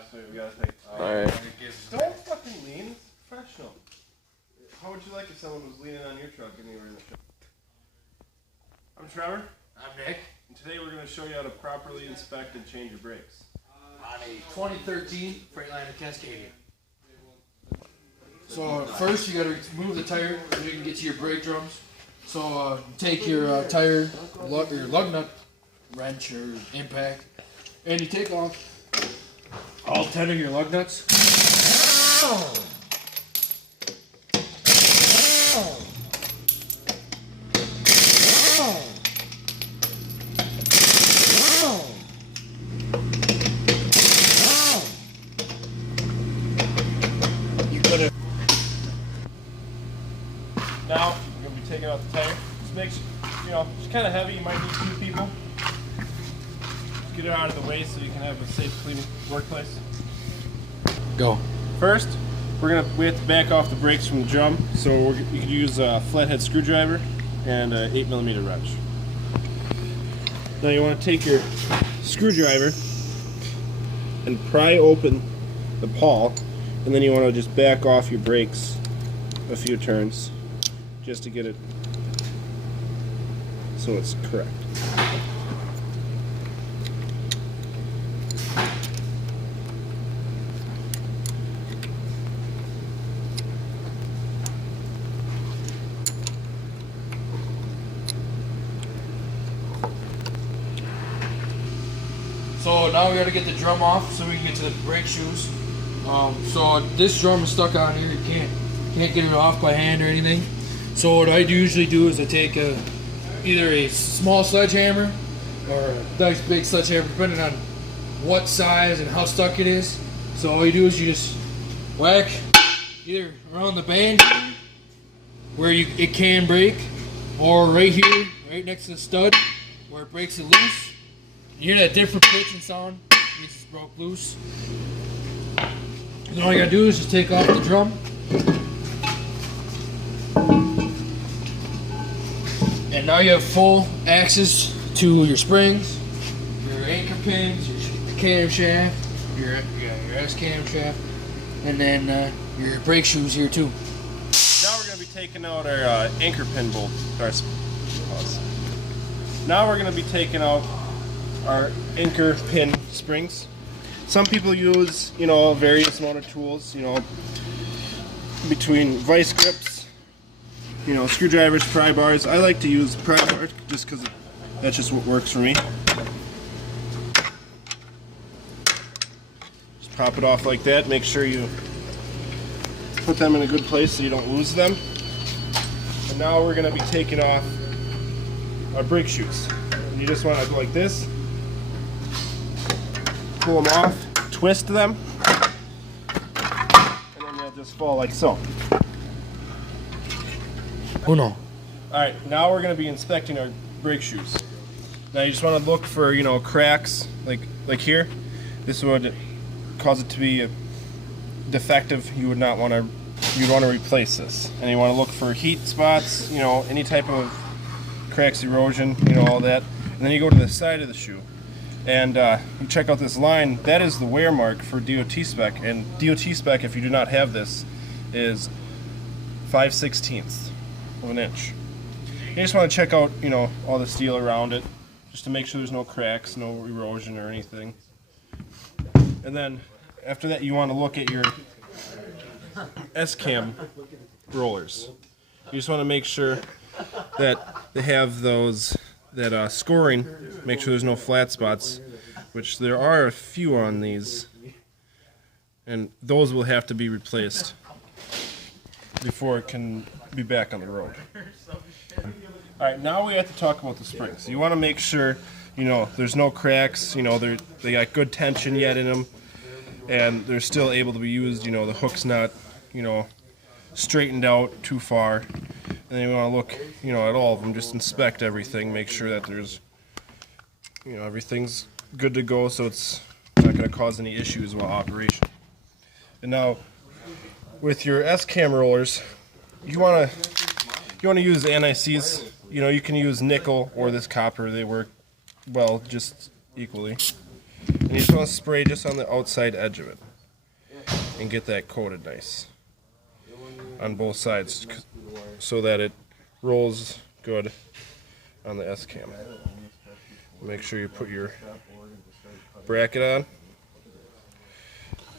Josh, so we gotta take. Alright. Don't fucking lean. It's professional. How would you like if someone was leaning on your truck and you were in the shop? I'm Trevor. I'm Nick. And today we're going to show you how to properly inspect and change your brakes. On a 2013 Freightliner Cascadia. So first you gotta remove the tire so you can get to your brake drums. So take your tire, your lug nut, wrench or impact, and you take off all 10 of your lug nuts. Now we're going to be taking out the tire. This makes, it's kind of heavy. You might need 2 people. Just get it out of the way so you can have a safe, clean workplace. Go. First, we have to back off the brakes from the drum. So you could use a flathead screwdriver and an 8mm wrench. Now you want to take your screwdriver and pry open the pawl, and then you want to just back off your brakes a few turns just to get it so it's correct. So now we gotta get the drum off so we can get to the brake shoes. So this drum is stuck on here. You can't get it off by hand or anything. So what I usually do is I take either a small sledgehammer or a nice big sledgehammer, depending on what size and how stuck it is. So all you do is you just whack either around the band here, where it can break, or right here, right next to the stud, where it breaks it loose. You hear that different pitch and sound? It just broke loose. And all you gotta do is just take off the drum. And now you have full access to your springs, your anchor pins, your camshaft, your S camshaft, and then your brake shoes here too. Now we're going to be taking out our anchor pin bolt. Now we're going to be taking out our anchor pin springs. Some people use, various amount of tools, between vice grips, screwdrivers, pry bars. I like to use pry bars just because that's just what works for me. Just pop it off like that. Make sure you put them in a good place so you don't lose them. And now we're going to be taking off our brake shoes. And you just want to go like this. Pull them off, twist them, and then they'll just fall like so. Oh no. Alright, now we're going to be inspecting our brake shoes. Now you just want to look for, cracks, like here. This would cause it to be defective. You would not want to, you'd want to replace this. And you want to look for heat spots, any type of cracks, erosion, all that. And then you go to the side of the shoe. And you check out this line. That is the wear mark for DOT spec. And DOT spec, if you do not have this, is 5/16 of an inch. You just want to check out, all the steel around it, just to make sure there's no cracks, no erosion or anything. And then after that, you want to look at your S-cam rollers. You just want to make sure that they have those scoring. Make sure there's no flat spots, which there are a few on these, and those will have to be replaced before it can be back on the road. Alright, now we have to talk about the springs. You want to make sure, there's no cracks, they got good tension yet in them, and they're still able to be used, the hook's not, straightened out too far. And then you want to look, at all of them, just inspect everything, make sure that there's, everything's good to go, so it's not going to cause any issues while operation. And now, with your S-cam rollers, you want to use anti-seize. You can use nickel or this copper. They work well, just equally. And you just want to spray just on the outside edge of it and get that coated nice on both sides so that it rolls good on the S-cam. Make sure you put your bracket on,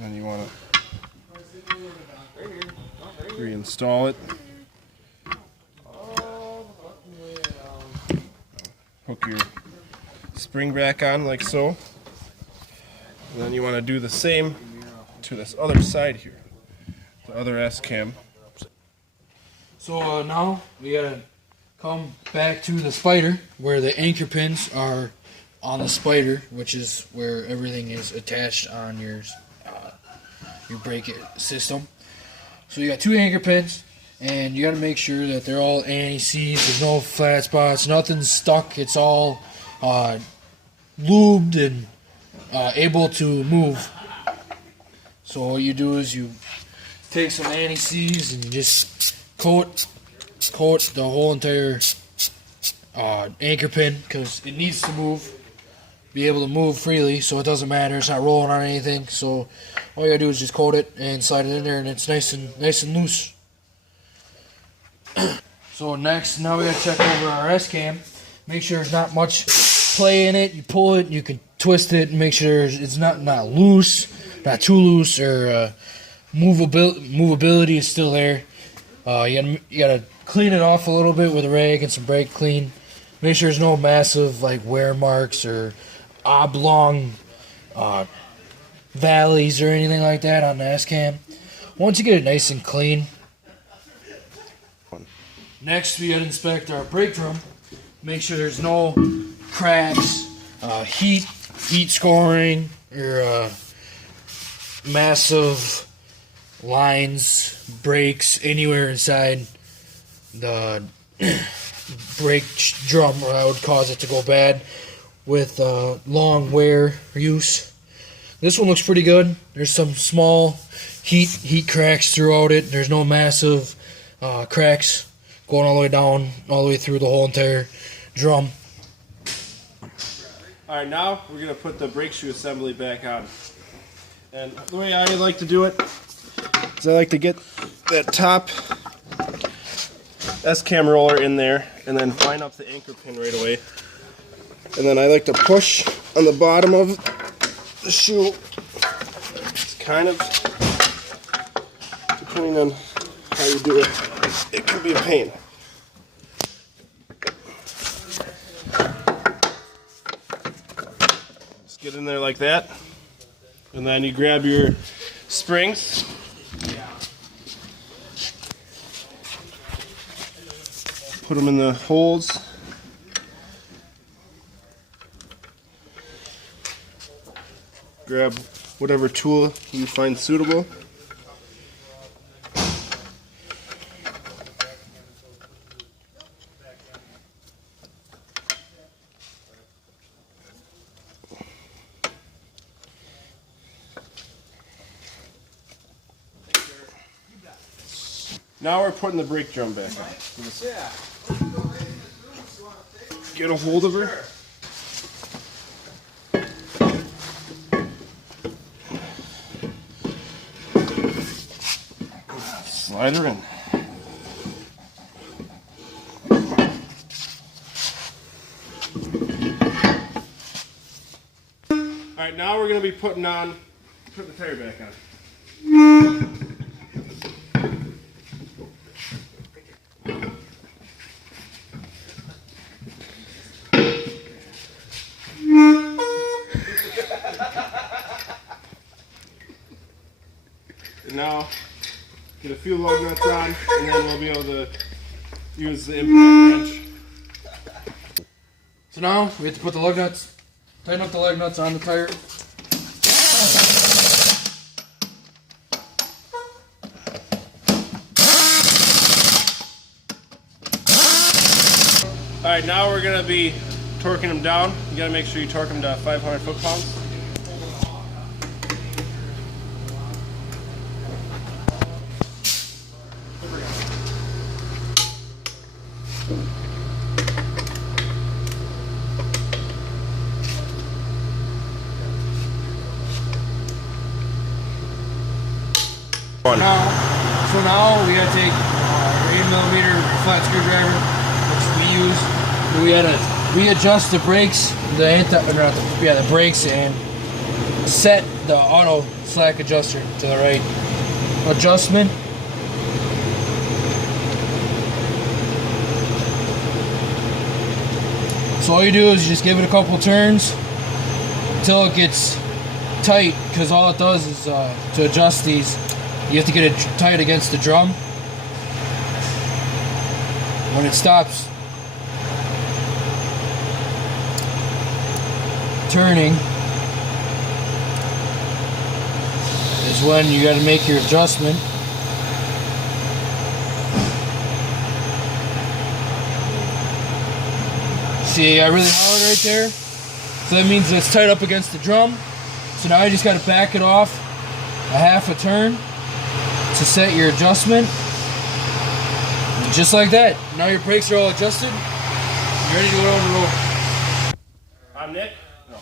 and you want to reinstall it. Hook your spring back on like so, and then you want to do the same to this other side here, the other S-cam. So now we gotta come back to the spider where the anchor pins are on the spider, which is where everything is attached on your brake system. So you got 2 anchor pins, and you got to make sure that they're all anti-seize. There's no flat spots, nothing's stuck. It's all lubed and able to move. So what you do is you take some anti-seize and you just coat the whole entire anchor pin, because it needs to move, be able to move freely, so it doesn't matter, it's not rolling on anything. So all you gotta do is just coat it and slide it in there, and it's nice and loose. So next, now we gotta check over our S-cam, make sure there's not much play in it. You pull it, you can twist it and make sure it's not loose, not too loose, or movability is still there. You gotta clean it off a little bit with a rag and some brake clean. Make sure there's no massive like wear marks or oblong valleys or anything like that on the S-cam. Once you get it nice and clean, next we gotta inspect our brake drum. Make sure there's no cracks, heat scoring, or massive lines, breaks anywhere inside the brake drum, or that would cause it to go bad with long wear use. This one looks pretty good. There's some small heat cracks throughout it. There's no massive cracks going all the way down, all the way through the whole entire drum. Alright, now we're going to put the brake shoe assembly back on. And the way I like to do it is I like to get that top S-cam roller in there and then line up the anchor pin right away. And then I like to push on the bottom of the shoe. It's kind of, depending on how you do it, it can be a pain. Just get in there like that. And then you grab your springs. Put them in the holes. Grab whatever tool you find suitable. Now we're putting the brake drum back on. Get a hold of her. Slide her in. Alright, now we're going to be putting the tire back on. Now, get a few lug nuts on, and then we'll be able to use the impact wrench. So now we have to put the lug nuts, tighten up the lug nuts on the tire. Alright, now we're going to be torquing them down. You got to make sure you torque them to 500 foot-pounds. So now we gotta take our 8mm flat screwdriver, which we use. We gotta readjust the brakes, the brakes, and set the auto slack adjuster to the right adjustment. So all you do is you just give it a couple turns until it gets tight, because all it does is to adjust these, you have to get it tight against the drum. When it stops turning is when you got to make your adjustment. See, I really hard right there. So that means it's tight up against the drum. So now you just got to back it off a half a turn to set your adjustment. And just like that. Now your brakes are all adjusted. You're ready to go down the road. I'm Nick. No.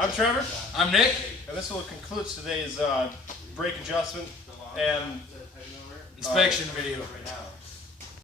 I'm Trevor. I'm Nick. And this will conclude today's brake adjustment and Inspection video.